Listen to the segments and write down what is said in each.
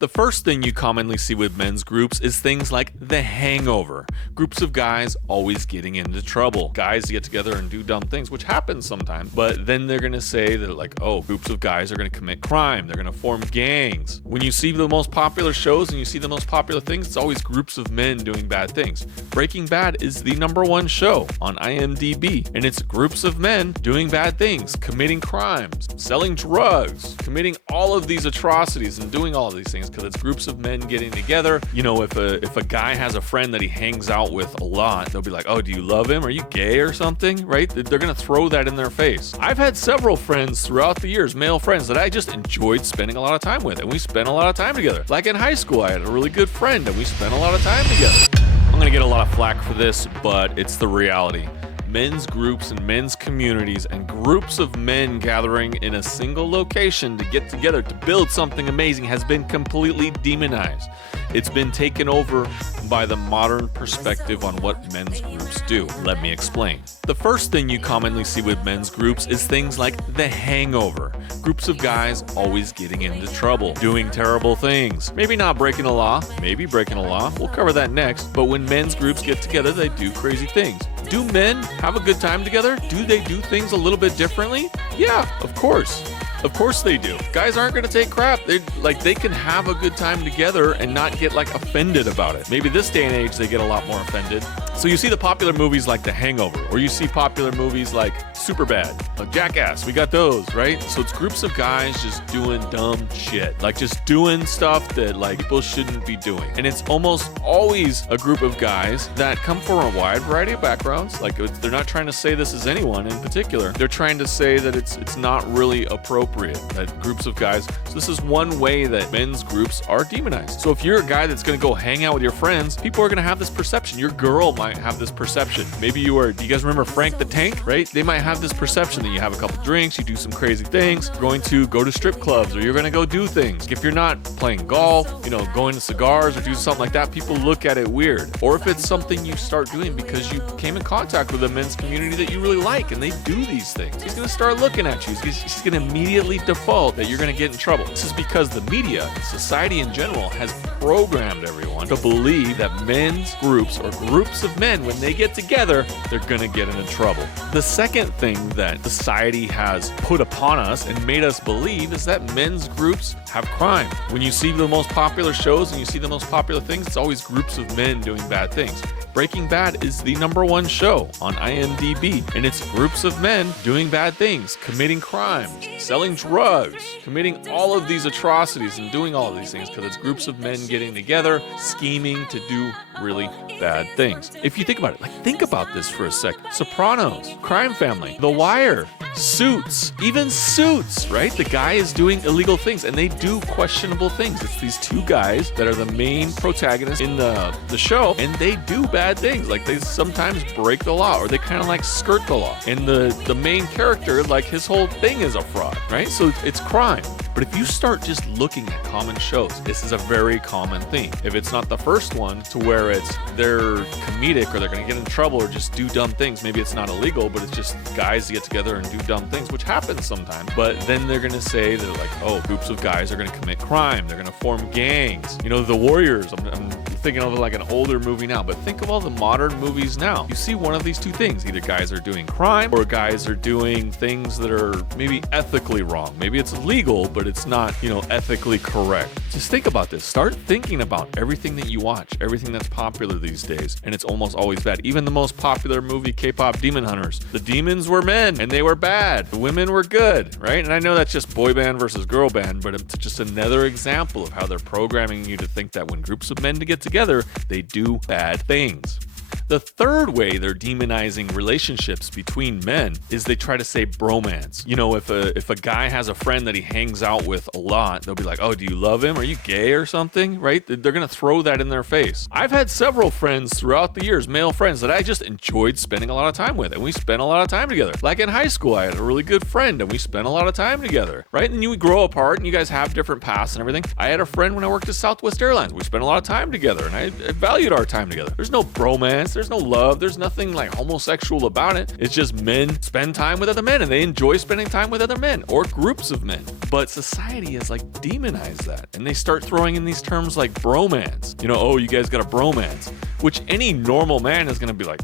The first thing you commonly see with men's groups is things like the Hangover. Groups of guys always getting into trouble. Guys get together and do dumb things, which happens sometimes, but then they're gonna say that like, oh, groups of guys are gonna commit crime. They're gonna form gangs. When you see the most popular shows and you see the most popular things, it's always groups of men doing bad things. Breaking Bad is the #1 show on IMDb, and it's groups of men doing bad things, committing crimes, selling drugs, committing all of these atrocities and doing all of these things. Because it's groups of men getting together. You know, if a guy has a friend that he hangs out with a lot, they'll be like, oh, do you love him? Are you gay or something? Right? They're gonna throw that in their face. I've had several friends throughout the years, male friends, that I just enjoyed spending a lot of time with, and we spent a lot of time together. Like in high school, I had a really good friend and we spent a lot of time together. I'm gonna get a lot of flack for this, but it's the reality. Men's groups and men's communities and groups of men gathering in a single location to get together to build something amazing has been completely demonized. It's been taken over by the modern perspective on what men's groups do. Let me explain. The first thing you commonly see with men's groups is things like the Hangover. Groups of guys always getting into trouble, doing terrible things. Maybe not breaking a law, maybe breaking a law. We'll cover that next. But when men's groups get together, they do crazy things. Do men have a good time together? Do they do things a little bit differently? Yeah, of course. Of course they do. Guys aren't gonna take crap. They can have a good time together and not get like offended about it. Maybe this day and age they get a lot more offended. So you see the popular movies like The Hangover, or you see popular movies like Superbad, like Jackass. We got those, right? So it's groups of guys just doing dumb shit, like just doing stuff that like people shouldn't be doing. And it's almost always a group of guys that come from a wide variety of backgrounds. Like they're not trying to say this is anyone in particular. They're trying to say that it's not really appropriate. That groups of guys. So this is one way that men's groups are demonized. So if you're a guy that's going to go hang out with your friends, people are going to have this perception. Your girl might have this perception. Maybe do you guys remember Frank the Tank, right? They might have this perception that you have a couple drinks, you do some crazy things, you're going to go to strip clubs, or you're going to go do things. If you're not playing golf, going to cigars or do something like that, people look at it weird. Or if it's something you start doing because you came in contact with a men's community that you really like and they do these things, he's going to start looking at you. He's going to immediately default that you're going to get in trouble. This is because the media, society in general, has programmed everyone to believe that men's groups or groups of men, when they get together, they're going to get into trouble. The second thing that society has put upon us and made us believe is that men's groups have crime. When you see the most popular shows and you see the most popular things, it's always groups of men doing bad things. Breaking Bad is the #1 show on IMDb, and it's groups of men doing bad things, committing crimes, selling drugs, committing all of these atrocities and doing all of these things because it's groups of men getting together, scheming to do really bad things. If you think about it, think about this for a sec. Sopranos, Crime Family, The Wire, Suits, even Suits, right? The guy is doing illegal things and they do questionable things. It's these two guys that are the main protagonists in the show, and they do bad things. Like they sometimes break the law, or they kind of like skirt the law. And the main character, like his whole thing is a fraud, right? So it's crime. But if you start just looking at common shows, this is a very common thing. If it's not the first one to where they're comedic or they're going to get in trouble or just do dumb things, maybe it's not illegal, but it's just guys get together and do dumb things, which happens sometimes. But then they're going to say they're like, oh, groups of guys are going to commit crime. They're going to form gangs. The Warriors. I'm thinking of like an older movie now, but think of all the modern movies now. You see one of these two things. Either guys are doing crime or guys are doing things that are maybe ethically wrong. Maybe it's legal, but it's not, ethically correct. Just think about this. Start thinking about everything that you watch, everything that's popular these days, and it's almost always bad. Even the most popular movie, K-pop Demon Hunters. The demons were men and they were bad. The women were good, right? And I know that's just boy band versus girl band, but it's just another example of how they're programming you to think that when groups of men get together, they do bad things. The third way they're demonizing relationships between men is they try to say bromance. If a guy has a friend that he hangs out with a lot, they'll be like, oh, do you love him? Are you gay or something? Right? They're going to throw that in their face. I've had several friends throughout the years, male friends, that I just enjoyed spending a lot of time with, and we spent a lot of time together. Like in high school, I had a really good friend and we spent a lot of time together, right? And then you would grow apart and you guys have different paths and everything. I had a friend when I worked at Southwest Airlines. We spent a lot of time together and I valued our time together. There's no bromance. There's no love. There's nothing like homosexual about it. It's just men spend time with other men and they enjoy spending time with other men or groups of men. But society has like demonized that, and they start throwing in these terms like bromance. You know, oh, you guys got a bromance, which any normal man is gonna be like,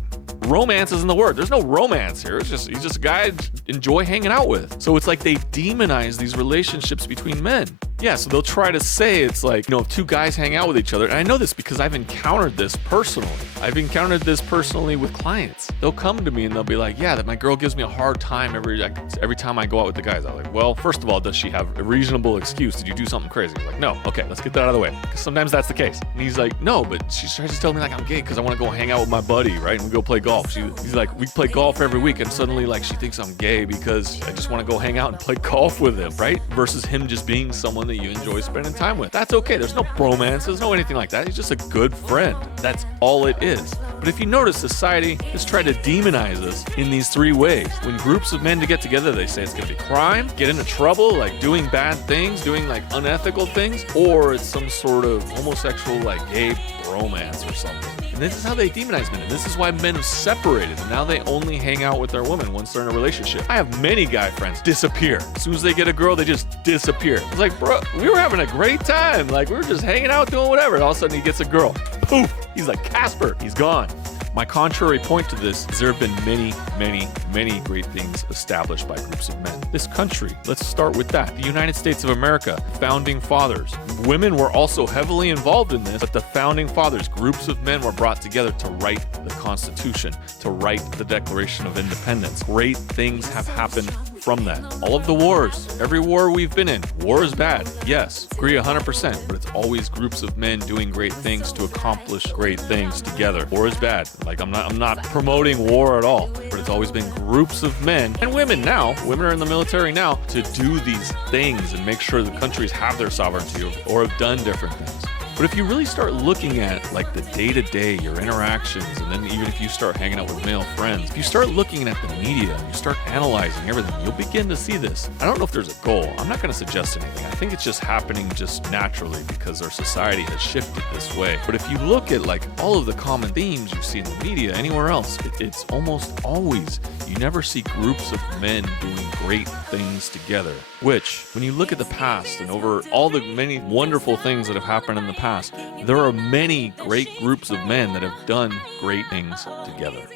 romance isn't the word. There's no romance here. He's just a guy I enjoy hanging out with. So it's like they demonize these relationships between men. Yeah, so they'll try to say it's like, you know, if two guys hang out with each other, and I know this because I've encountered this personally. I've encountered this personally with clients. They'll come to me and they'll be like, yeah, that my girl gives me a hard time every time I go out with the guys. I'm like, well, first of all, does she have a reasonable excuse? Did you do something crazy? He's like, no. Okay, let's get that out of the way. Because sometimes that's the case. And he's like, no, but she tries to tell me like I'm gay because I want to go hang out with my buddy, right? And we go play golf. He's like, we play golf every week, and suddenly like she thinks I'm gay because I just want to go hang out and play golf with him, right? Versus him just being someone that you enjoy spending time with. That's okay. There's no bromance. There's no anything like that. He's just a good friend. That's all it is. But if you notice, society has tried to demonize us in these three ways. When groups of men to get together, they say it's going to be crime, get into trouble, like doing bad things, doing like unethical things, or it's some sort of homosexual, like gay bromance or something. And this is how they demonize men. And this is why men have separated. And now they only hang out with their women once they're in a relationship. I have many guy friends disappear. As soon as they get a girl, they just disappear. It's like, bro, we were having a great time. Like, we were just hanging out doing whatever. And all of a sudden he gets a girl. Poof! He's like Casper. He's gone. My contrary point to this is there have been many great things established by groups of men. This country, let's start with that. The United States of America, founding fathers. Women were also heavily involved in this, but the founding fathers, groups of men were brought together to write the Constitution, to write the Declaration of Independence. Great things have happened from that. All of the wars, every war we've been in, war is bad. Yes, agree 100%, but it's always groups of men doing great things to accomplish great things together. War is bad. Like, I'm not promoting war at all, but it's always been groups of men and women now. Women are in the military now to do these things and make sure the countries have their sovereignty or have done different things. But if you really start looking at like the day-to-day, your interactions, and then even if you start hanging out with male friends, if you start looking at the media and you start analyzing everything, you'll begin to see this. I don't know if there's a goal. I'm not going to suggest anything. I think it's just happening just naturally because our society has shifted this way. But if you look at like all of the common themes you see in the media, anywhere else, it's almost always, you never see groups of men doing great things together. Which, when you look at the past and over all the many wonderful things that have happened in the past, there are many great groups of men that have done great things together.